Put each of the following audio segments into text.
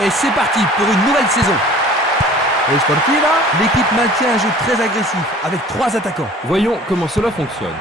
Et c'est parti pour une nouvelle saison. Et Sportiva, l'équipe maintient un jeu très agressif avec 3 attaquants. Voyons comment cela fonctionne.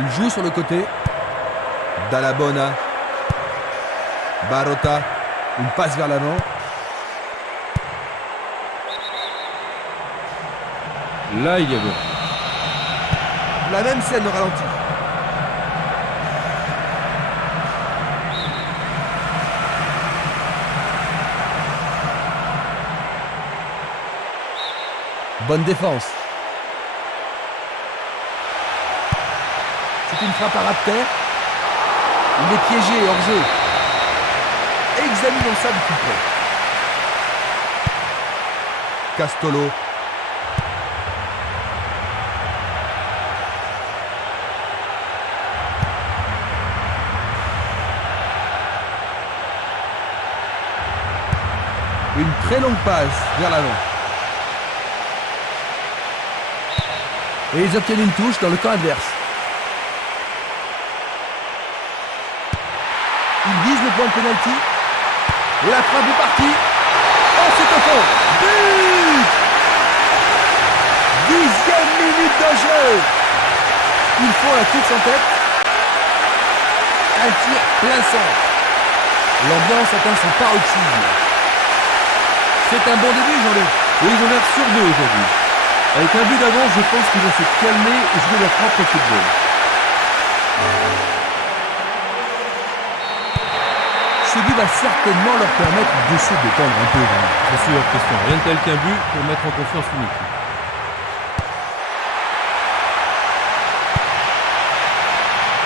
Il joue sur le côté. Dallabona. Barota. Une passe vers l'avant. Là, il y a bon. La même scène au ralenti. Bonne défense. C'est une frappe à ras de terre. Il est piégé hors jeu. Examinons ça de plus près. Castolo. Une très longue passe vers l'avant. Et ils obtiennent une touche dans le camp adverse. Ils visent le point de pénalty. Et la frappe est partie. Oh, c'est au fond. But! 10e minute de jeu. Ils font la course en tête. Un tir plein centre. L'ambiance atteint son paroxysme. C'est un bon début, Jean-Luc. Oui, ils ont l'air sur deux aujourd'hui. Avec un but d'avance, je pense qu'ils vont se calmer et jouer leur propre football. Ce but va certainement leur permettre de se détendre un peu. C'est sûr, Christian. Rien de tel qu'un but pour mettre en confiance une équipe.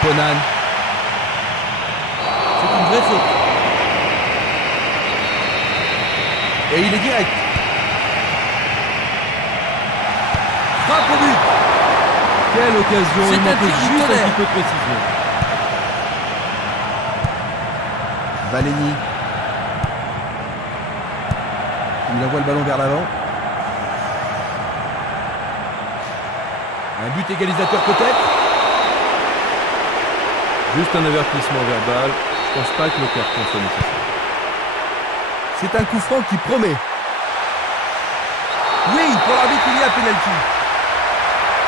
Conan. C'est une vraie faute. Et il est direct. Frappe au but. Quelle occasion, C'est il un manque tir du juste un tonnerre. petit peu de précision. Valeni. Il envoie le ballon vers l'avant. Un but égalisateur peut-être. Juste un avertissement verbal. Je pense pas que le carton soit nécessaire. C'est un coup franc qui promet. Oui, pour l'arbitre, il y a pénalty.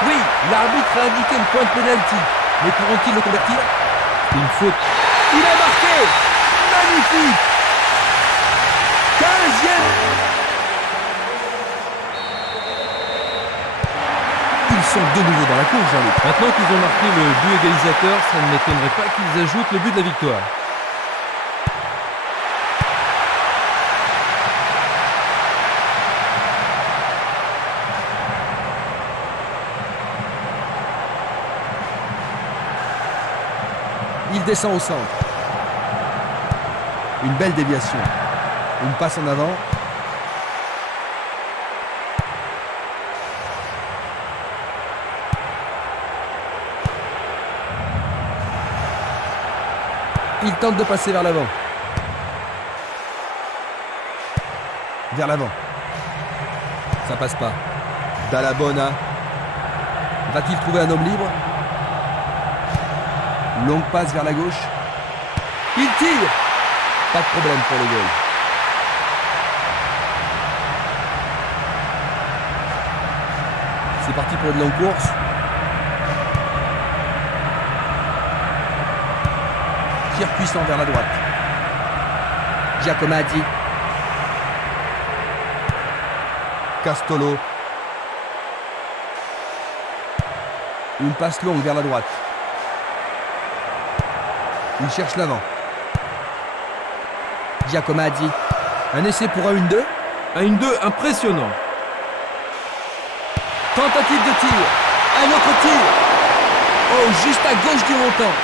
Oui, l'arbitre a indiqué le point de pénalty. Mais pourront-ils le convertir? Une faute. Il a marqué. Magnifique. 15e. Ils sont de nouveau dans la course, Jean-Luc. Maintenant qu'ils ont marqué le but égalisateur, ça ne m'étonnerait pas qu'ils ajoutent le but de la victoire. Il descend au centre. Une belle déviation. Une passe en avant. Il tente de passer vers l'avant. Vers l'avant. Ça passe pas. Dallabona. Va-t-il trouver un homme libre? Longue passe vers la gauche. Il tire. Pas de problème pour le goal. C'est parti pour une longue course. Tir puissant vers la droite. Giacomati. Castolo. Une passe longue vers la droite. Il cherche l'avant. Giacomati. Un essai pour un 1-2. Un 1-2 impressionnant. Tentative de tir. Un autre tir. Oh, juste à gauche du montant.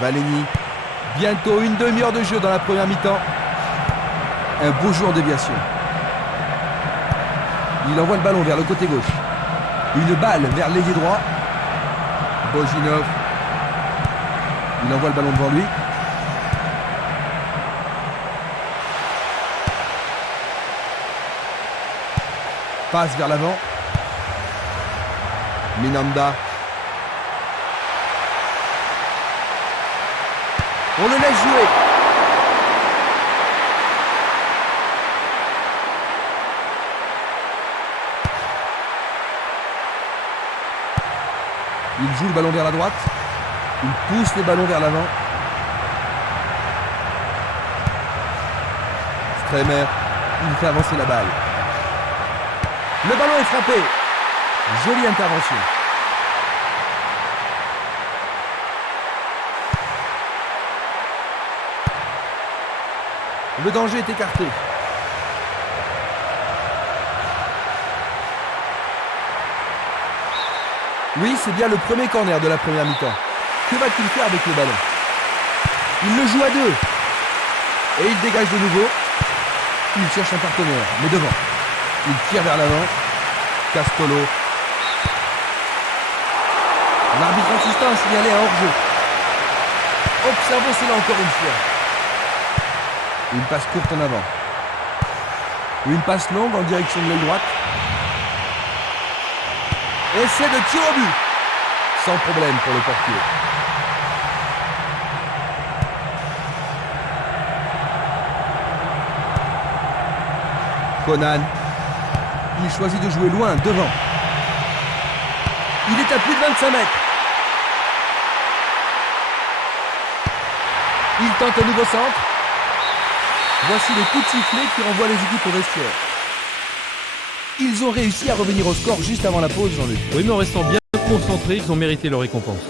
Valeni. Bientôt une demi-heure de jeu dans la première mi-temps. Un beau jeu en déviation. Il envoie le ballon vers le côté gauche. Une balle vers l'ailier droit. Bojinov. Il envoie le ballon devant lui. Passe vers l'avant. Minanda. On le laisse jouer. Il joue le ballon vers la droite. Il pousse le ballon vers l'avant. Stremer, il fait avancer la balle. Le ballon est frappé. Jolie intervention. Le danger est écarté. Oui, c'est bien le premier corner de la première mi-temps. Que va-t-il faire avec le ballon? Il le joue à deux. Et il dégage de nouveau. Il cherche un partenaire, mais devant. Il tire vers l'avant. Castolo. L'arbitre assistant a signalé un hors-jeu. Observons cela encore une fois. Une passe courte en avant. Une passe longue en direction de l'aile droite. Essai de tir au but. Sans problème pour le portier. Conan. Il choisit de jouer loin, devant. Il est à plus de 25 mètres. Il tente un nouveau centre. Voici les coups de sifflet qui renvoient les équipes au vestiaire. Ils ont réussi à revenir au score juste avant la pause, Jean-Luc. Oui, mais en restant bien concentrés, ils ont mérité leur récompense.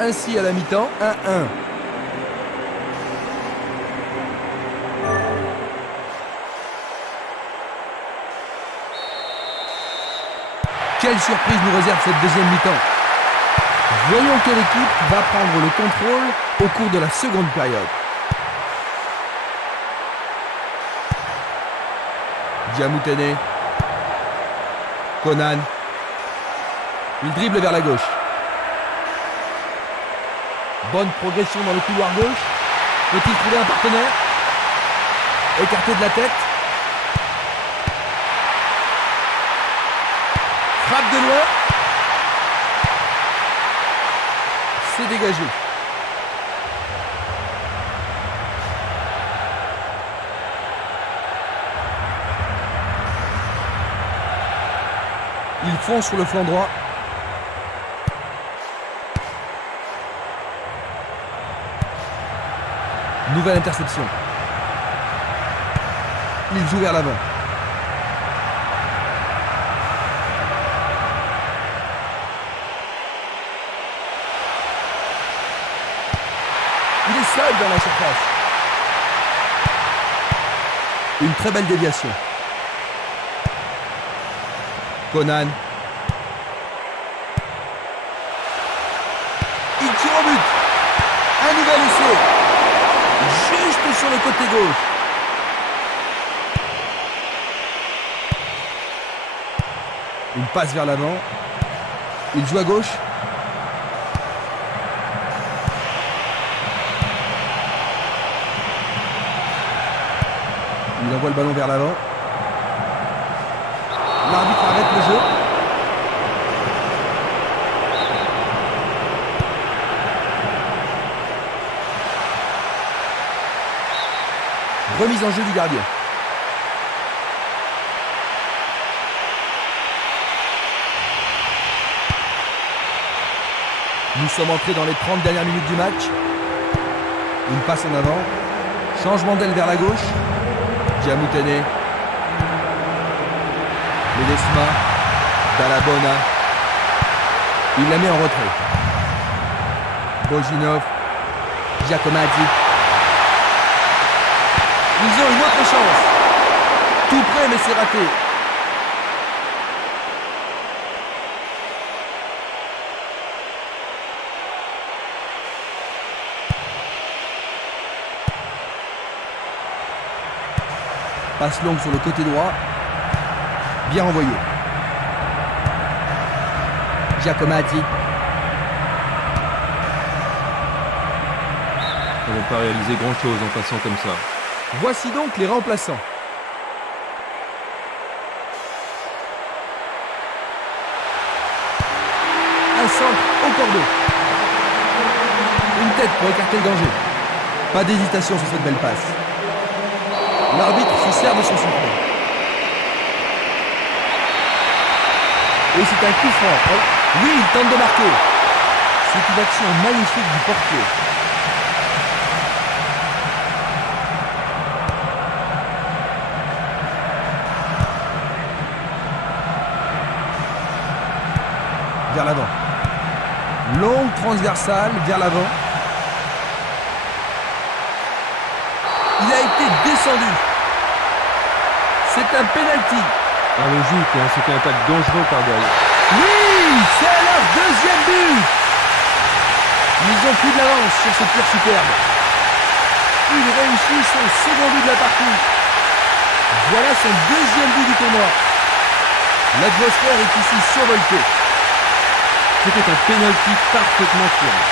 Ainsi à la mi-temps, 1-1. Quelle surprise nous réserve cette deuxième mi-temps. Voyons quelle équipe va prendre le contrôle au cours de la seconde période. Diamoutene. Conan. Il dribble vers la gauche. Bonne progression dans le couloir gauche. Peut-il trouver un partenaire? Écarté de la tête. Frappe de loin. C'est dégagé. Il fonce sur le flanc droit. Nouvelle interception. Il joue vers l'avant. Il est seul dans la surface. Une très belle déviation. Conan. Il tire au but. Un nouvel essai. Juste sur le côté gauche. Une passe vers l'avant. Il joue à gauche. Il envoie le ballon vers l'avant. L'arbitre arrête le jeu. Remise en jeu du gardien. Nous sommes entrés dans les 30 dernières minutes du match. Une passe en avant. Changement d'aile vers la gauche. Diamoutene. Ledesma, Dalabona. Il la met en retrait. Bojinov, Giacometti. Ils ont une autre chance. Tout près, mais c'est raté. Passe longue sur le côté droit. Bien envoyé. Giacometti. Ils n'ont pas réalisé grand-chose en passant comme ça. Voici donc les remplaçants. un centre au cordeau. Une tête pour écarter le danger. Pas d'hésitation sur cette belle passe. L'arbitre se sert de son sifflet. Et c'est un coup franc. Oh. Oui, il tente de marquer. C'est une action magnifique du portier. Vers l'avant. Longue transversale vers l'avant. Il a été descendu. C'est un penalty. Ah, logique, hein, c'était un tacle dangereux par derrière. Oui, c'est leur deuxième but. Ils ont pris de l'avance sur ce tir superbe. Il réussit son second but de la partie. Voilà son deuxième but du tournoi. L'atmosphère est ici survoltée. C'était un penalty parfaitement tiré.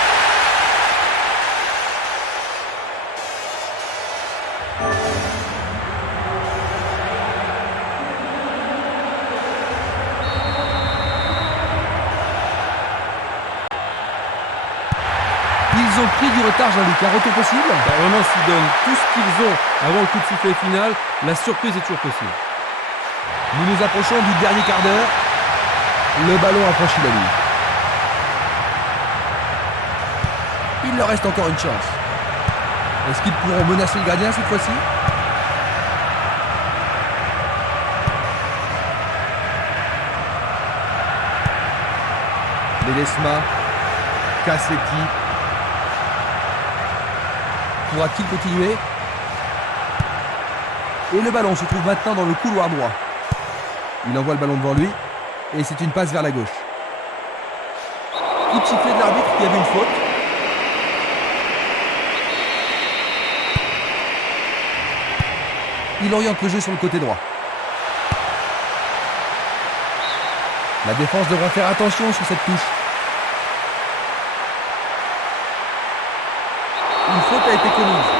Ils ont pris du retard, Jean-Luc. Un retour possible? Bah, vraiment, s'ils donnent tout ce qu'ils ont avant le coup de sifflet final, la surprise est toujours possible. Nous nous approchons du dernier quart d'heure. Le ballon a franchi la ligne. Il leur reste encore une chance. Est-ce qu'ils pourront menacer le gardien cette fois-ci? Ledesma, Kasséki. Pourra-t-il continuer? Et le ballon se trouve maintenant dans le couloir droit. Il envoie le ballon devant lui. Et c'est une passe vers la gauche. Coup de sifflet de l'arbitre qui avait une faute. Il oriente le jeu sur le côté droit. La défense devra faire attention sur cette touche. Une faute a été commise.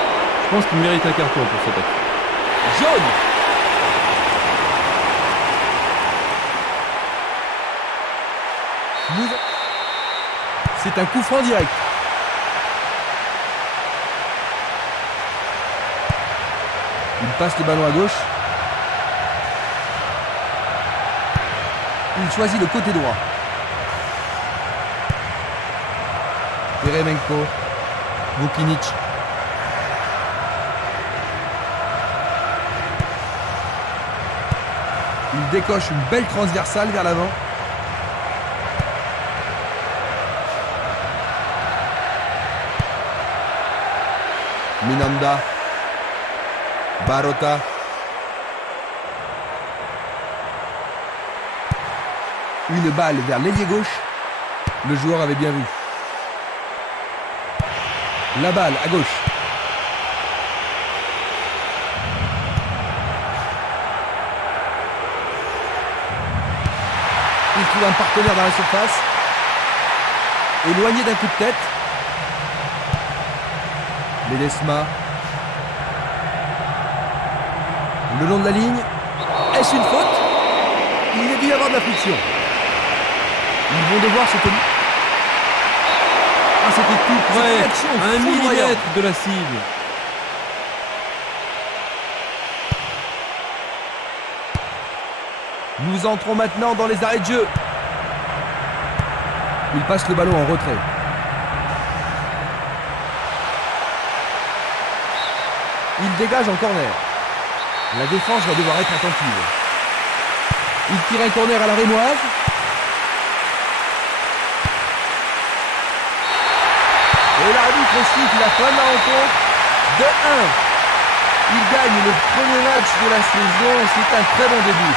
Je pense qu'il mérite un carton pour cette action. Jaune. C'est un coup franc direct. Il passe le ballon à gauche. Il choisit le côté droit. Eremenko. Vukinic. Il décoche une belle transversale vers l'avant. Minanda. Barota. Une balle vers l'ailier gauche. Le joueur avait bien vu. La balle à gauche. Il trouve un partenaire dans la surface. Éloigné d'un coup de tête. Ledesma. Le long de la ligne. Est-ce une faute? Il y a dû y avoir de la friction. Ils vont devoir se tenir. Ah, c'était tout près, un millimètre de la cible. Nous entrons maintenant dans les arrêts de jeu. Il passe le ballon en retrait. Il dégage en corner. La défense va devoir être attentive. Il tire un corner à la rémoise. Et l'arbitre siffle la fin de la rencontre de 1. Il gagne le premier match de la saison. C'est un très bon début.